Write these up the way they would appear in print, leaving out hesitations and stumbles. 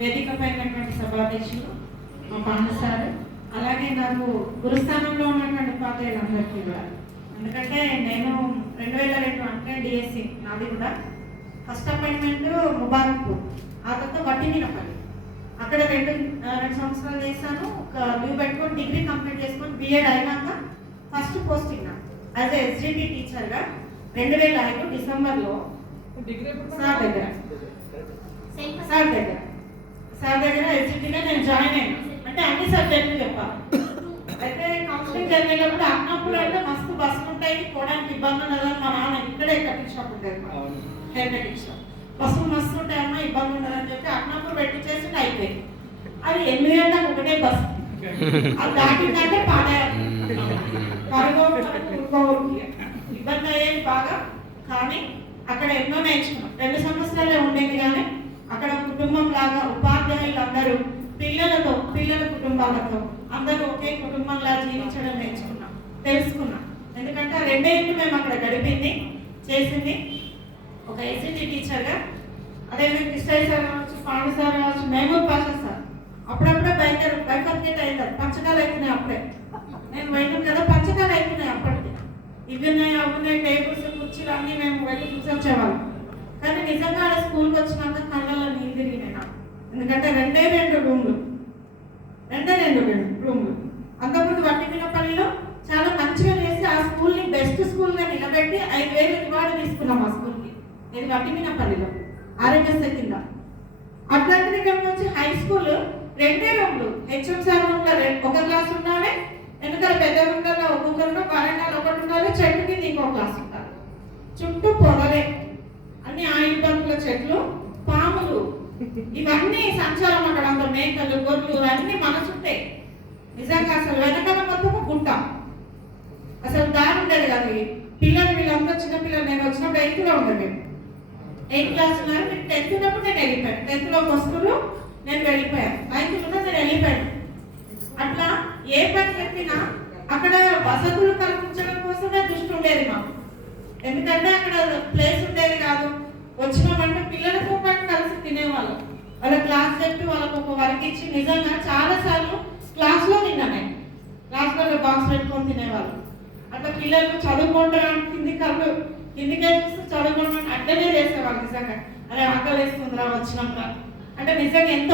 వేదిక పైనటువంటి సభాధ్యక్షులు మా పాండు సార్, అలాగే నాకు గురుస్థానంలో ఉన్నటువంటి ఉపాధ్యాయులందరికీ కూడా. ఎందుకంటే నేను 2002 అంటే డిఎస్సి నాది కూడా. ఫస్ట్ అపాయింట్మెంట్ ముబారక్పూర్, ఆ తర్వాత వట్టిమినపల్లి. అక్కడ రెండు సంవత్సరాలు చేశాను. ఒక లీవ్ పెట్టుకొని డిగ్రీ కంప్లీట్ చేసుకొని బిఎడ్ అయినాక ఫస్ట్ పోస్టింగ్ నాకు యాజ్ ఎస్జిటి టీచర్గా 2005 డిసెంబర్లో సార్ దగ్గర ఎస్జిటిగా నేను జాయిన్ అయ్యాను. అంటే అన్ని సబ్జెక్టులు చెప్పాలి. అయితే కౌన్సిలింగ్ జరిగేటప్పుడు అన్నప్పుడు అంటే మస్తు బస్సులు ఉంటాయి, పోవడానికి ఇబ్బంది ఉండదు. మా నాన్న ఇక్కడే కట్టించినప్పుడు హెయిర్ కట్టించాం, బస్సులు మస్తు ఉంటాయమ్మా, ఇబ్బంది ఉండదని చెప్పి అన్నప్పుడు పెట్టించేసి అయిపోయింది. అది 8 గంటలకు ఒకటే బస్సు, అది దాటిందంటే పాడే ఇబ్బంది అయ్యేది బాగా. కానీ అక్కడ ఎన్నో నేర్చుకున్నాం. 2 సంవత్సరాలే ఉండేది కానీ అక్కడ కుటుంబం లాగా ఉపాధ్యాయులు అందరూ పిల్లల కుటుంబాలతో అందరూ ఒకే కుటుంబంలా జీవించడం నేర్చుకున్నాం, తెలుసుకున్నాం. ఎందుకంటే ఆ 2 ఏళ్ళు మేము అక్కడ గడిపింది చేసింది ఒక ఎస్జిటి టీచర్గా. అదేవిధంగా కృష్ణయ్య సార్ కావచ్చు, పాండు సార్ కావచ్చు, మహబూబ్ పాషా సార్ అప్పుడప్పుడే బైఫర్కేట్ అవుతారు, పంచకాలు అవుతున్నాయి. అప్పుడే నేను వెళ్ళాను కదా, పంచకాలు అవుతున్నాయి. అప్పటికి ఇవి ఉన్నాయి, అవి ఉన్నాయి, టేబుల్స్ కుర్చీలు అన్నీ మేము వెళ్ళి చూసి వచ్చేవాళ్ళం. కానీ నిజంగా ఆ స్కూల్కి వచ్చినాక కళ్ళలో నీళ్ళు తిరిగినాయి నాకు. ఎందుకంటే 2 రూమ్లు. అంతకుముందు వట్టిమినపల్లిలో చాలా మంచిగా చేసి ఆ స్కూల్ని బెస్ట్ స్కూల్గా నిలబెట్టి 5,000 రివార్డు తీసుకున్నాం ఆ స్కూల్కి. ఇది వట్టిమినపల్లిలో ఆరోగ్యశ్రీ కింద. అట్లాంటిది ఇక్కడికి వచ్చి హై స్కూల్ 2 రూమ్లు, హెచ్ఎం సార్ రూమ్లో ఒక క్లాస్ ఉండాలి, వెనకాల పెద్ద రూమ్లలో ఒక్కొక్కరు, వరండాలు ఒకటి ఉండాలి, చెట్టు కింద ఇంకో క్లాస్ ఉండాలి. చుట్టూ పొగలే, అన్ని ఆయిల్ బంకుల చెట్లు, పాములు, ఇవన్నీ సంచారం. అక్కడ అంత మేకలు, గొర్రెలు అన్ని మన చుట్టే. నిజంగా అసలు వెనకాల మొత్తము గుట్ట, అసలు దారి ఉండేది కదా. పిల్లలు వీళ్ళంతా చిన్నపిల్లలు, నేను వచ్చినప్పుడు 8th ఉండదు. మేము 8th క్లాస్ ఉన్నారు, మీరు 10th ఉన్నప్పుడు నేను వెళ్ళిపోయాను. 10th వస్తువులు నేను వెళ్ళిపోయాను, 9th నేను వెళ్ళిపోయాను. అట్లా ఏ పని చెప్పినా అక్కడ వసతులు కల్పించడం కోసమే దృష్టి ఉండేది మాకు. ఎందుకంటే అక్కడ ప్లేస్ ఉండేది కాదు. వచ్చినామంటే పిల్లలతో పాటు కలిసి తినేవాళ్ళం. వాళ్ళ క్లాస్ చెప్పి వాళ్ళకు ఒక వర్క్ ఇచ్చి నిజంగా చాలాసార్లు క్లాస్లో తిన్నాను. క్లాస్లలో బాక్స్ పెట్టుకొని తినేవాళ్ళం. అట్లా పిల్లలు చదువుకుంటారు, కిందికే చూస్తే చదువుకుంటారు, అట్లనే చేసేవాళ్ళు. నిజంగా అరే ఆకలి వేస్తుందిరా వచ్చినాంరా అంటే నిజంగా ఎంత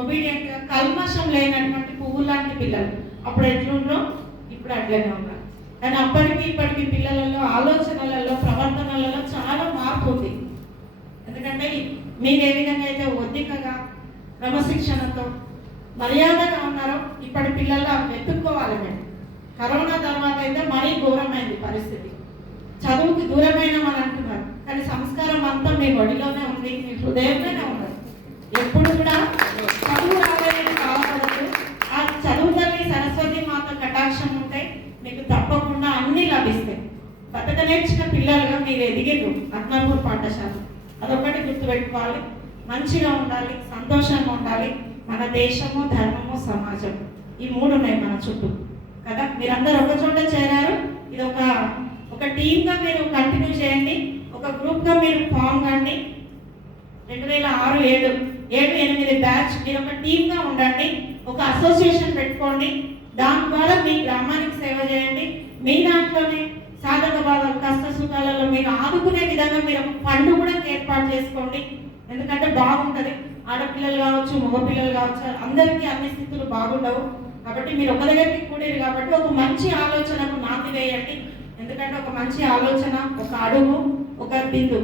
ఒబీడియంట్గా కల్మషం లేనటువంటి పువ్వు లాంటి పిల్లలు. అప్పుడు ఎట్లుండ్రో ఇప్పుడు అట్లనే ఉన్నారు. కానీ అప్పటికి ఇప్పటికి పిల్లలలో ఆలోచనలలో ప్రవర్తనలలో చాలా మార్పు ఉంది. ఎందుకంటే మీరు ఏ విధంగా అయితే ఒద్దికగా క్రమశిక్షణతో మర్యాదగా ఉన్నారో ఇప్పటి పిల్లల్లో వెతుక్కోవాలి. మేము కరోనా తర్వాత అయితే మరీ ఘోరమైంది పరిస్థితి. చదువుకి దూరమైన అని అంటున్నారు, కానీ సంస్కారం అంతా మీ ఒడిలోనే ఉంది, మీ హృదయంలోనే ఉన్నది. ఎప్పుడు కూడా చదువు రావాలని కావాలదు. ఆ చదువు తల్లి సరస్వతి మాత కటాక్షం ఉంటే మీకు తప్పకుండా అన్నీ లభిస్తాయి. బతక నేర్చిన పిల్లలుగా మీరు ఎదిగిరు రత్నాపూర్ పాఠశాల. అదొకటి గుర్తుపెట్టుకోవాలి. మంచిగా ఉండాలి, సంతోషంగా ఉండాలి. మన దేశము, ధర్మము, సమాజం ఈ 3 ఉన్నాయి మన చుట్టూ కదా. మీరందరూ ఒక చోట చేరారు. ఇది ఒక టీమ్గా మీరు కంటిన్యూ చేయండి. ఒక గ్రూప్గా మీరు ఫామ్ కండి. 2006, 7, 8 బ్యాచ్ మీరు ఒక టీమ్గా ఉండండి. ఒక అసోసియేషన్ పెట్టుకోండి. దాని ద్వారా మీ గ్రామానికి సేవ చేయండి. మీ దాంట్లోనే సాధక బాధలు, కష్ట సుఖాలలో మీరు ఆదుకునే విధంగా మీరు ఒక ఫండ్ కూడా ఏర్పాటు చేసుకోండి. ఎందుకంటే బాగుంటుంది. ఆడపిల్లలు కావచ్చు, మగపిల్లలు కావచ్చు, అందరికీ అన్ని స్థితులు బాగుండవు. కాబట్టి మీరు ఒక దగ్గరికి కూడారు కాబట్టి ఒక మంచి ఆలోచనకు నాంది వేయండి. ఎందుకంటే ఒక మంచి ఆలోచన, ఒక అడుగు, ఒక బిందు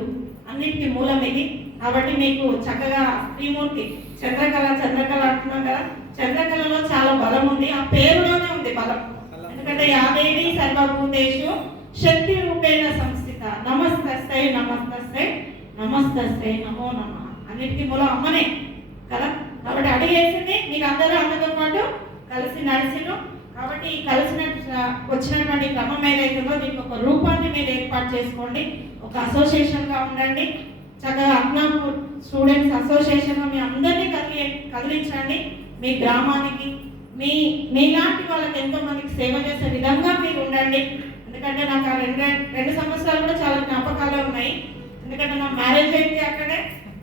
అన్నిటికీ మూలం ఇది. కాబట్టి మీకు చక్కగా శ్రీమూర్తి చంద్రకళ అంటున్నాం కదా, చంద్రకళలో చాలా బలం ఉంది. ఆ పేరులోనే ఉంది బలం. ఎందుకంటే యాదేవి సర్వభూతేషు శక్తి రూపేణ సంస్థిత, నమస్తస్యై నమస్తస్యై నమస్తస్యై నమో నమః. అన్నిటికీ మూలం అమ్మనే కదా. కాబట్టి అడిగేసింది మీకు అందరూ అమ్మతో పాటు కలిసి నడిచిను. కాబట్టి వచ్చినటువంటి క్రమం ఏదైతుందో దీనికి ఒక రూపాన్ని మీరు ఏర్పాటు చేసుకోండి. ఒక అసోసియేషన్గా ఉండండి. చక్కగా రత్నాపూర్ స్టూడెంట్స్ అసోసియేషన్గా మీ అందరినీ కదిలించండి. మీ గ్రామానికి మీలాంటి వాళ్ళకి ఎంతో మందికి సేవ చేసే విధంగా మీరు ఉండండి. ఎందుకంటే నాకు ఆ 2 సంవత్సరాలు కూడా చాలా జ్ఞాపకాలు ఉన్నాయి. ఎందుకంటే నా మ్యారేజ్ అయితే అక్కడే,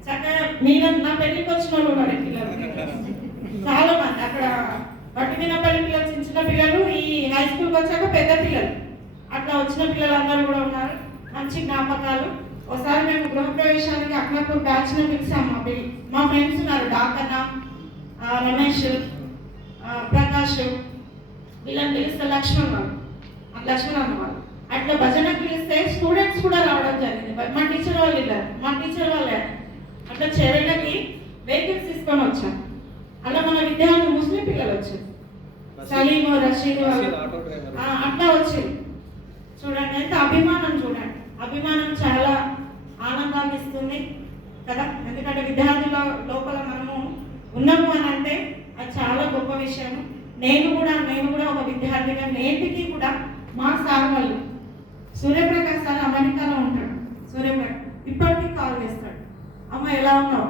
చక్కగా నేను నా పెళ్లికి వచ్చిన వాళ్ళు ఉన్నారు పిల్లలు చాలా మంది అక్కడ వట్టిమినపల్లి పిల్లలు, చిన్న చిన్న పిల్లలు, ఈ హై స్కూల్కి వచ్చాక పెద్ద పిల్లలు, అట్లా వచ్చిన పిల్లలందరూ కూడా ఉన్నారు. మంచి జ్ఞాపకాలు. ఒకసారి మేము గృహప్రవేశానికి అక్నాపూర్ బ్యాచ్ను పిలిచాము. మా ఫ్రెండ్స్ ఉన్నారు, డాకన్న, రమేష్, ప్రకాష్, వీళ్ళని పిలిస్తే లక్ష్మణ్ వాళ్ళు అట్లా భజనకు పిలిస్తే స్టూడెంట్స్ కూడా రావడం జరిగింది. మా టీచర్ వాళ్ళు వెళ్ళారు, మా టీచర్ వాళ్ళే అట్లా చెరువులకి వెహికల్స్ తీసుకొని వచ్చాం. అలా మన విద్యార్థులు ముస్లిం పిల్లలు వచ్చారు, సలీము, రషీద్ వాళ్ళు అట్లా వచ్చారు. చూడండి ఎంత అభిమానం, చూడండి అభిమానం చాలా ఆనందాన్ని ఇస్తుంది కదా. ఎందుకంటే విద్యార్థుల లోపల మనము ఉన్నాము అని అంటే అది చాలా గొప్ప విషయం. నేను కూడా ఒక విద్యార్థిగా నేటికి కూడా మా సార్ వాళ్ళు సూర్యప్రకాష్ సార్ అమెరికాలో ఉంటాడు. సూర్యప్రకాష్ ఇప్పటికీ కాల్ చేస్తాడు, అమ్మ ఎలా ఉన్నావు.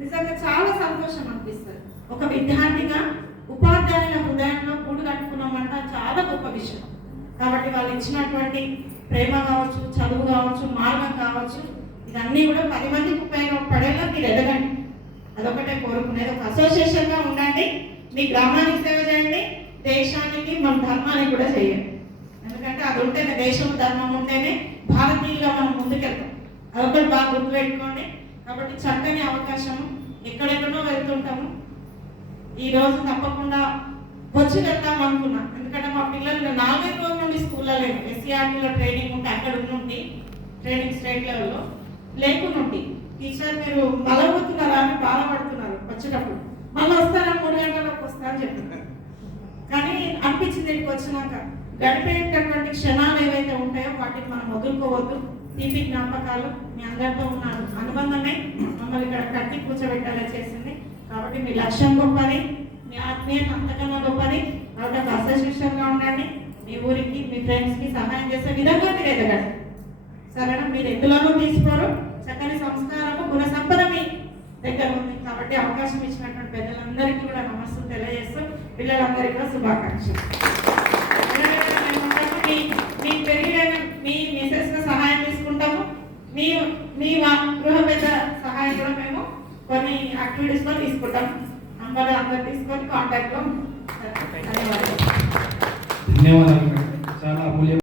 నిజంగా చాలా సంతోషం అనిపిస్తుంది. ఒక విద్యార్థిగా ఉపాధ్యాయుల హృదయంలో కూడు కట్టుకున్నామంట చాలా గొప్ప విషయం. కాబట్టి వాళ్ళు ఇచ్చినటువంటి ప్రేమ కావచ్చు, చదువు కావచ్చు, మార్గం కావచ్చు, ఇవన్నీ కూడా 10 మందికి ఉపయోగపడేలా మీరు ఎదగండి. అదొకటే కోరుకునేది. ఒక అసోసియేషన్గా ఉండండి, మీ గ్రామానికి సేవ చేయండి, దేశానికి మన ధర్మానికి కూడా చేయండి. ఎందుకంటే అది ఉంటేనే దేశం, ధర్మం ఉంటేనే భారతీయులుగా మనం ముందుకెళ్తాం. అదొకటి బాగా గుర్తుపెట్టుకోండి. కాబట్టి చక్కని అవకాశం, ఎక్కడెక్కడో వెళ్తుంటాము. ఈరోజు తప్పకుండా వచ్చి వెళ్తాం అనుకున్నా. ఎందుకంటే మా పిల్లలు 4 రోజుల నుండి స్కూల్లో లేదు. ఎస్సీఆర్టీలో ట్రైనింగ్ ఉంటే అక్కడ ఉండి ట్రైనింగ్ స్టేట్ లెవెల్లో లేకునుండి టీచర్ మీరు బలవుతున్నారా అని బాధపడుతున్నారు. వచ్చేటప్పుడు మళ్ళీ వస్తారా 3 గంటలకు వస్తా అని చెప్తున్నారు. కానీ అనిపించింది ఇక్కడికి వచ్చినాక గడిపేటటువంటి క్షణాలు ఏవైతే ఉంటాయో వాటిని మనం వదులుకోవద్దు. తీపి జ్ఞాపకాలు మీ అందరితో ఉన్న అనుబంధమే మమ్మల్ని ఇక్కడ కట్టి కూర్చోబెట్టేలా చేసింది. కాబట్టి మీ లక్ష్యం గొప్పది, మీ ఆత్మీయత అంతకన్నా గొప్పది. కాబట్టి ఒక అసోసియేషన్గా ఉండండి. మీ ఊరికి, మీ ఫ్రెండ్స్కి సహాయం చేసే విధంగా మీరు ఎదగండి. సరేనా? మీరు ఎందులోనూ తీసుకోరు. చక్కని సంస్కారము, గుణ సంపద మీ దగ్గర ఉంది. కాబట్టి అవకాశం ఇచ్చినటువంటి పెద్దలందరికీ కూడా నమస్సులు తెలియజేస్తూ పిల్లలందరికీ కూడా శుభాకాంక్షలు. మీ పెరిగిన మీ మిసెస్గా సహాయం తీసుకుంటాము. మీ గృహ పెద్ద సహాయం కూడా మేము కొన్ని యాక్టివిటీస్లో తీసుకుంటాం. అందరూ తీసుకొని కాంటాక్ట్లో. ధన్యవాదాలు. చాలా అమూల్య